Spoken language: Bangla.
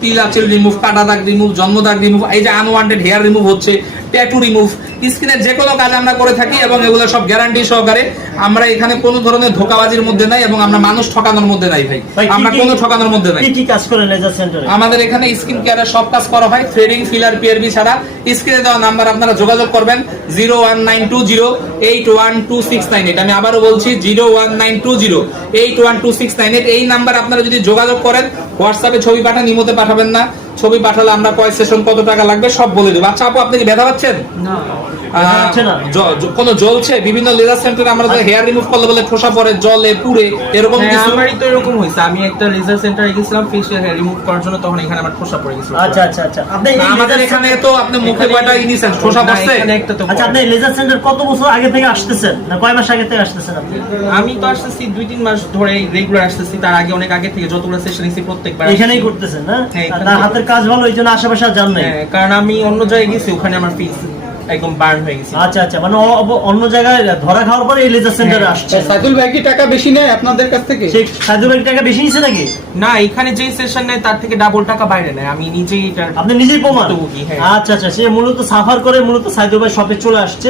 তিল আঁচল রিমুভ, কাটা দাগ রিমুভ, জন্ম দাগ রিমুভ, এই যে আনওয়ান্টেড হেয়ার রিমুভ হচ্ছে, ট্যাটু রিমুভ, স্কিনের যে কোনো কাজ আমরা করে থাকি এবং এগুলো সব গ্যারান্টি সহকারে। আমরা এখানে কোনো ধরনের ধোঁকাবাজির মধ্যে নাই এবং আমরা মানুষ ঠকানোর মধ্যে নাই ভাই, আমরা কোনো ঠকানোর মধ্যে নাই। কি কাজ করে লেজার সেন্টারে? আমাদের এখানে স্কিন কেয়ারের সব কাজ করা হয়, থ্রেডিং, ফিলার, পিআরবি ছাড়া। স্ক্রিনে দেওয়া নাম্বার আপনারা যোগাযোগ করবেন 01920812698। আমি আবারও বলছি 01920812698। এই নাম্বার আপনারা যদি যোগাযোগ করেন, হোয়াটসঅ্যাপে ছবি পাঠান, ইমোতে পাঠাবেন না। ছবি পাঠালে আমরা কয় সেশন কত টাকা লাগবে সব বলে দেবো। আচ্ছা আপু, আপনি কি ব্যথা পাচ্ছেন? না, কোনো জ্বলছে? বিভিন্ন লেজার সেন্টারে আমরা হেয়ার রিমুভ করলে বলে ঠোসা পড়ে, জলে পুড়ে, এরকম কিছু? আমারই তো এরকম হয়েছে। আমি একটা লেজার সেন্টারে গেছিলাম ফেশিয়াল হেয়ার রিমুভ করার জন্য, তখন এখানে আমার ঠোসা পড়ে গেছিল। আচ্ছা আচ্ছা আচ্ছা। আপনি আমাদের এখানে তো আপনি মুখে কয়টা ইনিছেন, ঠোসা পড়ছে? আচ্ছা, আপনি লেজার সেন্টার কত বছর আগে থেকে আসতেছেন, না কয় মাস আগে থেকে আসতেছেন আপনি? আমি তো আসতেছি 2-3 মাস ধরে রেগুলার আসতেছি। তার আগে অনেক আগে থেকে যতগুলো সেশন নিছি প্রত্যেকবার এখানেই করতেছেন না? হ্যাঁ, তার হাতের কাজ ভালো, এই জন্য আশেপাশে আর যান নাই? হ্যাঁ, কারণ আমি অন্য জায়গায় গেছি, ওখানে আমার ফেস একদম বার্ন হয়ে গেছে। আচ্ছা আচ্ছা, মানে অন্য জায়গায় ধরা খাওয়ার পরে এই লেজার সেন্টারে আসছে। সাইদুল ভাই কি টাকা বেশি নেয় আপনাদের কাছ থেকে? সেই সাইদুল ভাই টাকা বেশি নিছে নাকি? না, এখানে যে সেশন নেয় তার থেকে ডাবল টাকা বাইরে নেয়। আমি নিজেই এটা আপনি নিজেই প্রমাণ? ভুক্তভোগী, হ্যাঁ। আচ্ছা আচ্ছা, সে মূলত সাফার করে মূলত সাইদুল ভাই শপে চলে আসছে।